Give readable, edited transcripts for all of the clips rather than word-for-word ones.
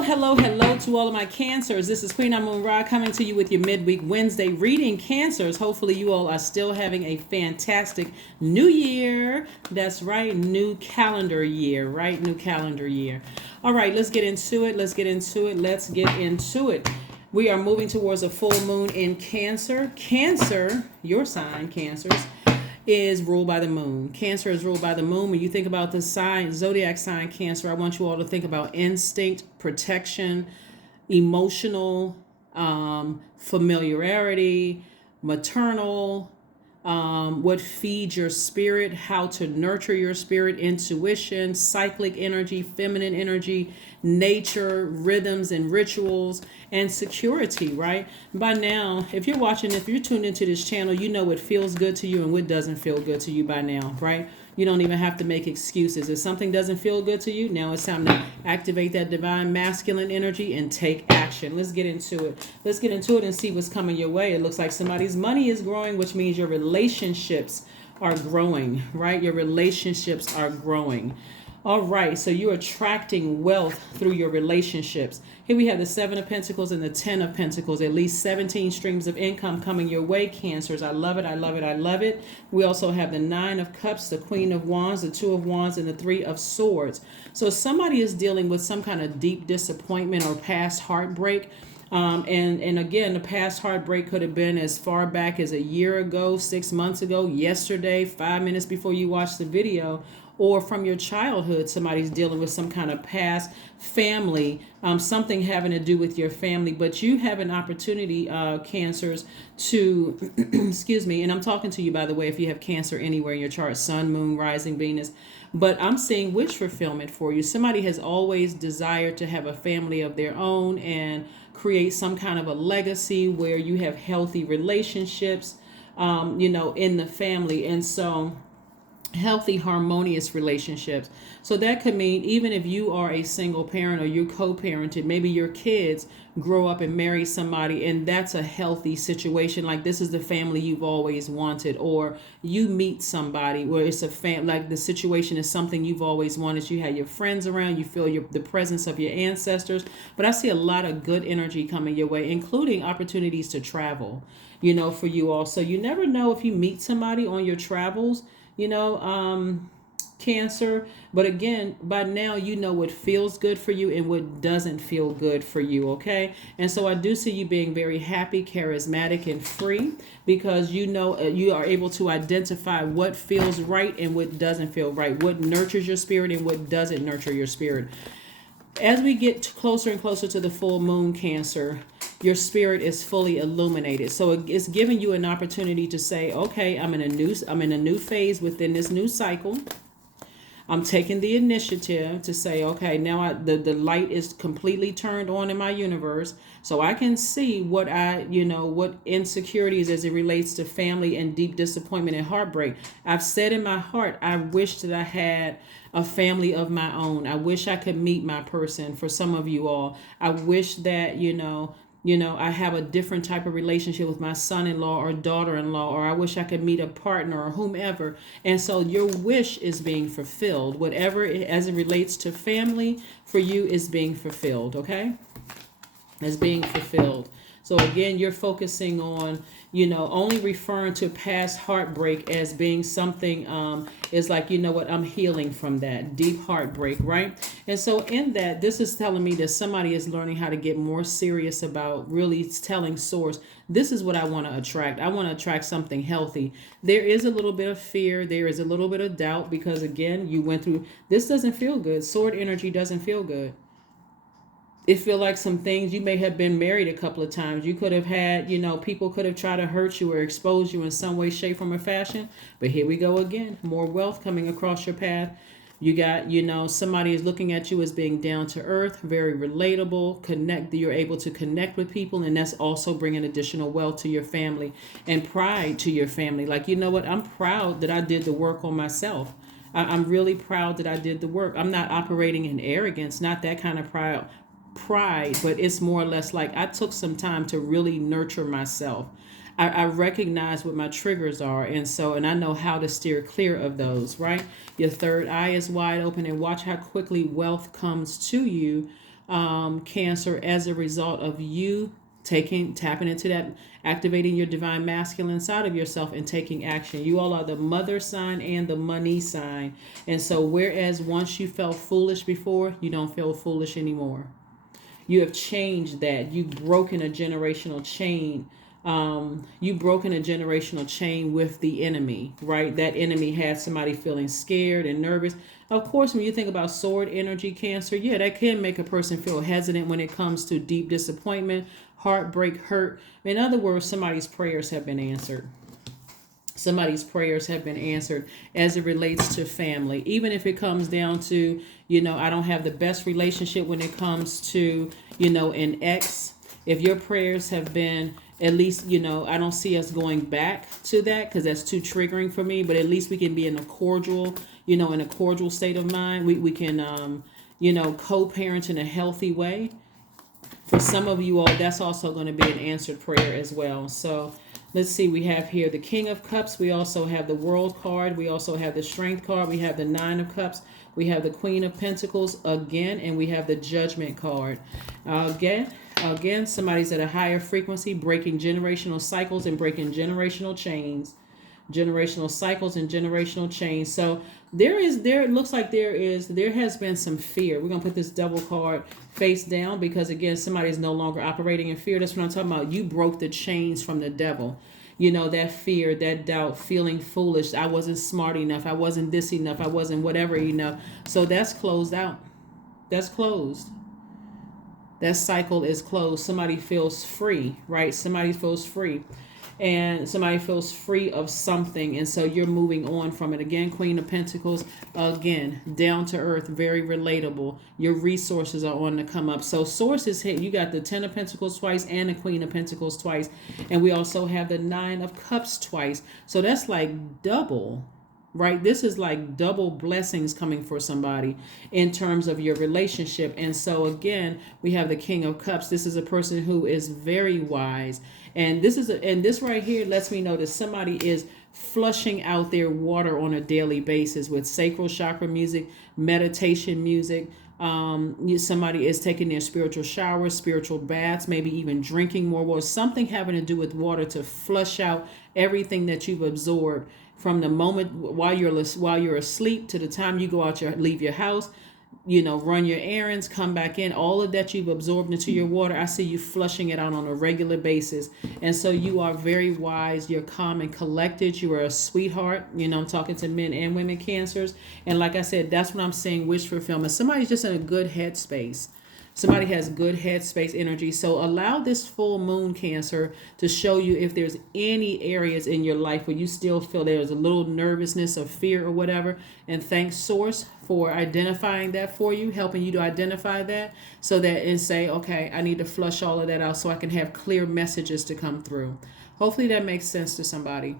Hello, hello to all of my cancers. This is Queen Amun Ra coming to you with your midweek Wednesday reading. Cancers, hopefully you all are still having a fantastic new year. That's right, new calendar year, right? New calendar year. All right, let's get into it. We are moving towards a full moon in Cancer. Cancer, your sign, Cancers, is ruled by the moon. Cancer is ruled by the moon. When you think about the sign, zodiac sign Cancer, I want you all to think about instinct, protection, emotional, familiarity, maternal, what feeds your spirit, how to nurture your spirit, intuition, cyclic energy, feminine energy, nature, rhythms and rituals, and security, right? By now, if you're tuned into this channel, you know what feels good to you and what doesn't feel good to you by now, right? You don't even have to make excuses. If something doesn't feel good to you, now it's time to activate that divine masculine energy and take action. Let's get into it and see what's coming your way. It looks like somebody's money is growing, which means your relationships are growing, right? Your relationships are growing. All right, so you're attracting wealth through your relationships. Here we have the Seven of Pentacles and the Ten of Pentacles. At least 17 streams of income coming your way, Cancers. I love it, I love it, I love it. We also have the Nine of Cups, the Queen of Wands, the Two of Wands, and the Three of Swords. So somebody is dealing with some kind of deep disappointment or past heartbreak. And again, the past heartbreak could have been as far back as a year ago, 6 months ago, yesterday, 5 minutes before you watched the video, or from your childhood. Somebody's dealing with some kind of past family, something having to do with your family. But you have an opportunity, Cancers, to, excuse me, and I'm talking to you, by the way, if you have Cancer anywhere in your chart, Sun, Moon, Rising, Venus. But I'm seeing wish fulfillment for you. Somebody has always desired to have a family of their own and create some kind of a legacy where you have healthy relationships, in the family. And so healthy, harmonious relationships. So that could mean even if you are a single parent or you're co-parented, maybe your kids grow up and marry somebody and that's a healthy situation. Like this is the family you've always wanted, or you meet somebody where it's like the situation is something you've always wanted. You had your friends around, you feel the presence of your ancestors. But I see a lot of good energy coming your way, including opportunities to travel, for you all. So you never know if you meet somebody on your travels, Cancer. But again, by now you know what feels good for you and what doesn't feel good for you, okay? And so I do see you being very happy, charismatic, and free, because you are able to identify what feels right and what doesn't feel right, what nurtures your spirit and what doesn't nurture your spirit. As we get closer and closer to the full moon, Cancer, your spirit is fully illuminated. So it's giving you an opportunity to say, okay, I'm in a new phase within this new cycle. I'm taking the initiative to say, okay, now the light is completely turned on in my universe, so I can see what what insecurities as it relates to family and deep disappointment and heartbreak. I've said in my heart, I wish that I had a family of my own. I wish I could meet my person. For some of you all, I wish that, I have a different type of relationship with my son-in-law or daughter-in-law, or I wish I could meet a partner or whomever. And so your wish is being fulfilled. Whatever as it relates to family for you is being fulfilled, okay? Is being fulfilled. So again, you're focusing on, only referring to past heartbreak as being something is like, I'm healing from that deep heartbreak, right? And so in that, this is telling me that somebody is learning how to get more serious about really telling source, this is what I want to attract. I want to attract something healthy. There is a little bit of fear. There is a little bit of doubt because, again, you went through, this doesn't feel good. Sword energy doesn't feel good. It feel like some things, you may have been married a couple of times. You could have had, people could have tried to hurt you or expose you in some way, shape, form, or fashion. But here we go again. More wealth coming across your path. You got, somebody is looking at you as being down to earth, very relatable, you're able to connect with people. And that's also bringing additional wealth to your family and pride to your family. Like, you know what? I'm proud that I did the work on myself. I'm really proud that I did the work. I'm not operating in arrogance, not that kind of pride, but it's more or less like I took some time to really nurture myself. I recognize what my triggers are, and I know how to steer clear of those, right? Your third eye is wide open, and watch how quickly wealth comes to you Cancer, as a result of you tapping into that, activating your divine masculine side of yourself and taking action. You all are the mother sign and the money sign. And so whereas once you felt foolish before, you don't feel foolish anymore. You have changed that. You've broken a generational chain. You've broken a generational chain with the enemy, right? That enemy had somebody feeling scared and nervous. Of course, when you think about sword energy, Cancer, yeah, that can make a person feel hesitant when it comes to deep disappointment, heartbreak, hurt. In other words, somebody's prayers have been answered. Somebody's prayers have been answered as it relates to family. Even if it comes down to, I don't have the best relationship when it comes to, an ex. If your prayers have been, at least, I don't see us going back to that because that's too triggering for me, but at least we can be in a cordial, state of mind. We can, co-parent in a healthy way. For some of you all, that's also going to be an answered prayer as well. So let's see, we have here the King of Cups. We also have the World card. We also have the Strength card. We have the Nine of Cups. We have the Queen of Pentacles again, and we have the Judgment card. Again, somebody's at a higher frequency, breaking generational cycles and breaking generational chains. Generational cycles and generational chains. So it looks like there has been some fear. We're gonna put this double card face down because again, somebody is no longer operating in fear. That's what I'm talking about. You broke the chains from the devil. That fear, that doubt, feeling foolish. I wasn't smart enough. I wasn't this enough. I wasn't whatever enough. So that's closed out. That's closed. That cycle is closed. Somebody feels free, right? Somebody feels free. And somebody feels free of something, and so you're moving on from it. Again, Queen of Pentacles, again, down to earth, very relatable. Your resources are on the come up. So sources hit. You got the Ten of Pentacles twice and the Queen of Pentacles twice, and we also have the Nine of Cups twice. So that's like double, right? This is like double blessings coming for somebody in terms of your relationship. And so again, we have the King of Cups. This is a person who is very wise. And this right here lets me know that somebody is flushing out their water on a daily basis with sacral chakra music, meditation music. Somebody is taking their spiritual showers, spiritual baths, maybe even drinking more water, something having to do with water to flush out everything that you've absorbed from the moment while you're asleep to the time you go out leave your house, run your errands, come back in, all of that you've absorbed into your water. I see you flushing it out on a regular basis. And so you are very wise. You're calm and collected. You are a sweetheart. I'm talking to men and women, Cancers. And like I said, that's what I'm saying, wish fulfillment. Somebody's just in a good headspace. Somebody has good headspace energy. So allow this full moon, Cancer, to show you if there's any areas in your life where you still feel there's a little nervousness or fear or whatever. And thanks Source for identifying that for you, helping you to identify that so that and say, okay, I need to flush all of that out so I can have clear messages to come through. Hopefully that makes sense to somebody.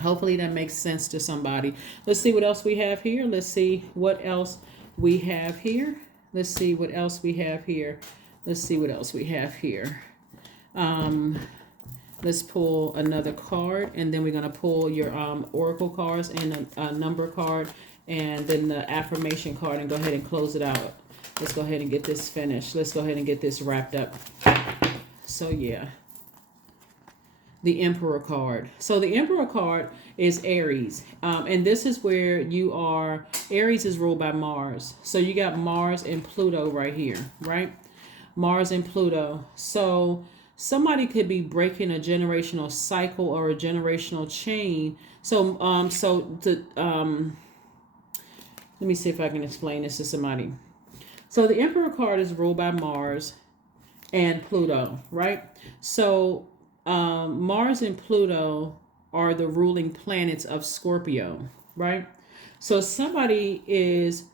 Hopefully that makes sense to somebody. Let's see what else we have here. Let's see what else we have here. Let's see what else we have here. Let's see what else we have here. Let's pull another card, and then we're going to pull your oracle cards and a number card, and then the affirmation card, and go ahead and close it out. Let's go ahead and get this finished. Let's go ahead and get this wrapped up. So yeah. The Emperor card. So the Emperor card is Aries. And this is where you are. Aries is ruled by Mars. So you got Mars and Pluto right here, right? Mars and Pluto. So somebody could be breaking a generational cycle or a generational chain. So, let me see if I can explain this to somebody. So the Emperor card is ruled by Mars and Pluto, right? So Mars and Pluto are the ruling planets of Scorpio, right? So somebody is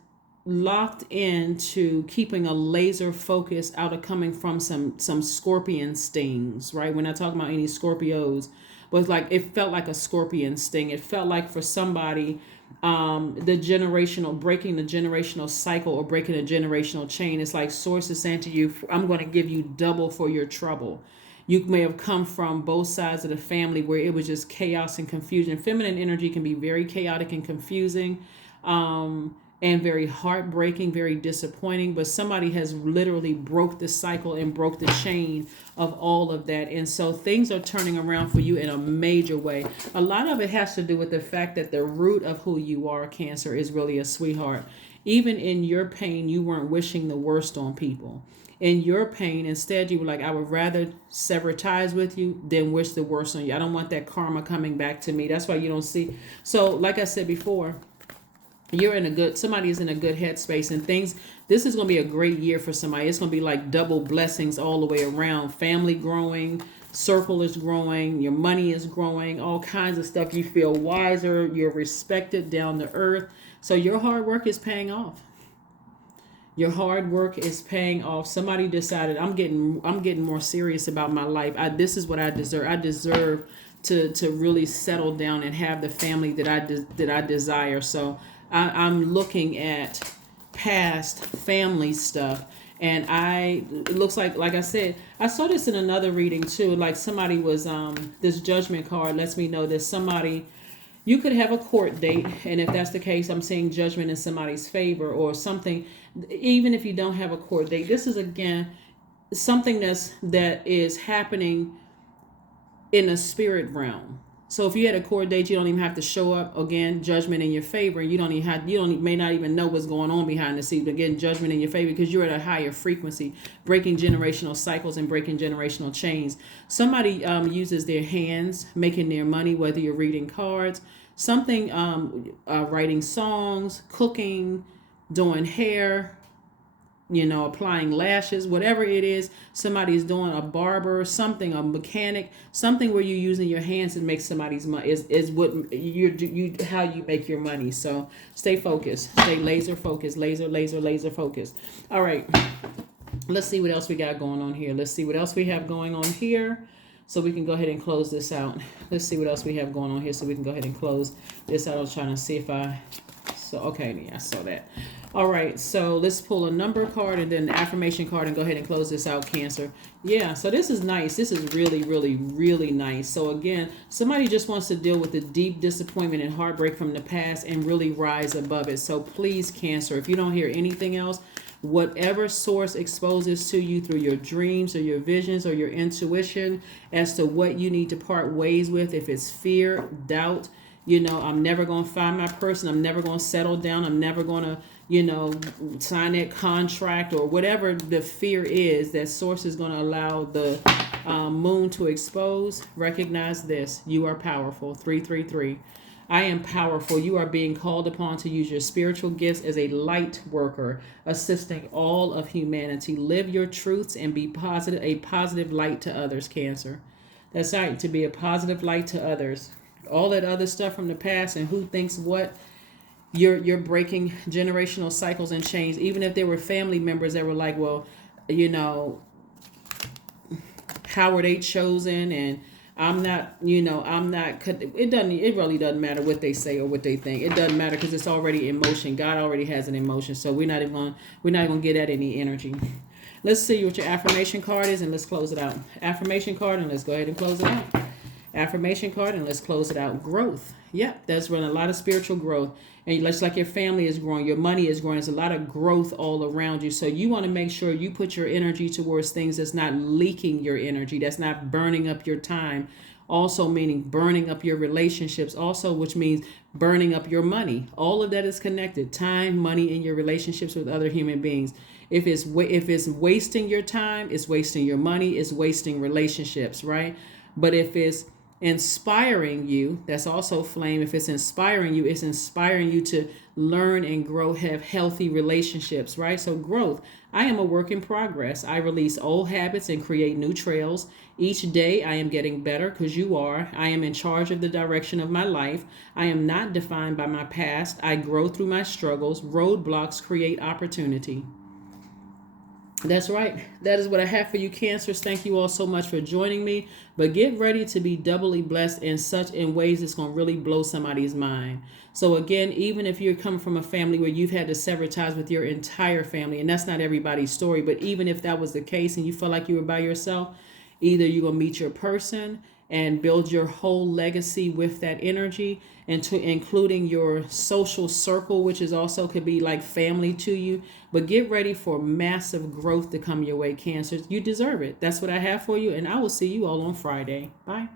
locked into keeping a laser focus out of coming from some scorpion stings, right? We're not talking about any Scorpios, but it felt like a scorpion sting. It felt like for somebody, breaking the generational cycle or breaking a generational chain. It's like Source is saying to you, I'm going to give you double for your trouble. You may have come from both sides of the family where it was just chaos and confusion. Feminine energy can be very chaotic and confusing. And and very heartbreaking, very disappointing. But somebody has literally broke the cycle and broke the chain of all of that. And so things are turning around for you in a major way. A lot of it has to do with the fact that the root of who you are, Cancer, is really a sweetheart. Even in your pain, you weren't wishing the worst on people. In your pain, instead, you were like, I would rather sever ties with you than wish the worst on you. I don't want that karma coming back to me. That's why you don't see. So, like I said before, somebody is in a good headspace, and this is going to be a great year for somebody. It's going to be like double blessings all the way around. Family growing, circle is growing, your money is growing, all kinds of stuff. You feel wiser, you're respected, down to earth. So your hard work is paying off. Your hard work is paying off. Somebody decided, I'm getting more serious about my life. This is what I deserve. I deserve to really settle down and have the family that I desire. So I'm looking at past family stuff, and it looks like I said, I saw this in another reading too. Like somebody was this judgment card lets me know that somebody. You could have a court date, and if that's the case, I'm seeing judgment in somebody's favor or something. Even if you don't have a court date, this is again something that is happening in a spirit realm. So if you had a court date, you don't even have to show up. Again, judgment in your favor. You may not even know what's going on behind the scenes. But again, judgment in your favor because you're at a higher frequency, breaking generational cycles and breaking generational chains. Somebody uses their hands, making their money, whether you're reading cards, something, writing songs, cooking, doing hair, applying lashes, whatever it is, somebody's doing, a barber, something, a mechanic, something where you're using your hands to make somebody's money is what how you make your money. So stay focused, stay laser focused, laser focused. All right, let's see what else we got going on here. Let's see what else we have going on here. So we can go ahead and close this out. Let's see what else we have going on here so we can go ahead and close this out. I was trying to see if okay, yeah, I saw that. All right, so let's pull a number card and then the affirmation card and go ahead and close this out, Cancer. Yeah, so this is nice. This is really, really, really nice. So again, somebody just wants to deal with the deep disappointment and heartbreak from the past and really rise above it. So please, Cancer, if you don't hear anything else, whatever source exposes to you through your dreams or your visions or your intuition as to what you need to part ways with, if it's fear, doubt, I'm never going to find my person, I'm never going to settle down, I'm never going to, sign that contract or whatever the fear is, that source is going to allow the moon to expose. Recognize this. You are powerful. 333. I am powerful. You are being called upon to use your spiritual gifts as a light worker, assisting all of humanity. Live your truths and be a positive light to others, Cancer. That's right, to be a positive light to others. All that other stuff from the past and who thinks what, you're breaking generational cycles and chains. Even if there were family members that were like, well, how were they chosen? And I'm not. It really doesn't matter what they say or what they think. It doesn't matter because it's already emotion. God already has an emotion, so we're not even gonna get at any energy. Let's see what your affirmation card is and let's close it out. Affirmation card and let's go ahead and close it out. Affirmation card and let's close it out. Growth. Yep, that's running a lot of spiritual growth. And just like your family is growing, your money is growing. There's a lot of growth all around you. So you want to make sure you put your energy towards things that's not leaking your energy, that's not burning up your time. Also meaning burning up your relationships. Also, which means burning up your money. All of that is connected. Time, money, and your relationships with other human beings. If it's wasting your time, it's wasting your money, it's wasting relationships, right? But if it's inspiring you, that's also flame. If it's inspiring you, it's inspiring you to learn and grow, have healthy relationships, right? So growth. I am a work in progress. I release old habits and create new trails. Each day I am getting better because you are. I am in charge of the direction of my life. I am not defined by my past. I grow through my struggles. Roadblocks create opportunity. That's right. That is what I have for you, Cancers. Thank you all so much for joining me. But get ready to be doubly blessed in ways that's going to really blow somebody's mind. So again, even if you're coming from a family where you've had to sever ties with your entire family, and that's not everybody's story, but even if that was the case and you felt like you were by yourself, either you're going to meet your person and build your whole legacy with that energy, and to including your social circle, which is also could be like family to you. But get ready for massive growth to come your way, Cancers. You deserve it. That's what I have for you, and I will see you all on Friday. Bye.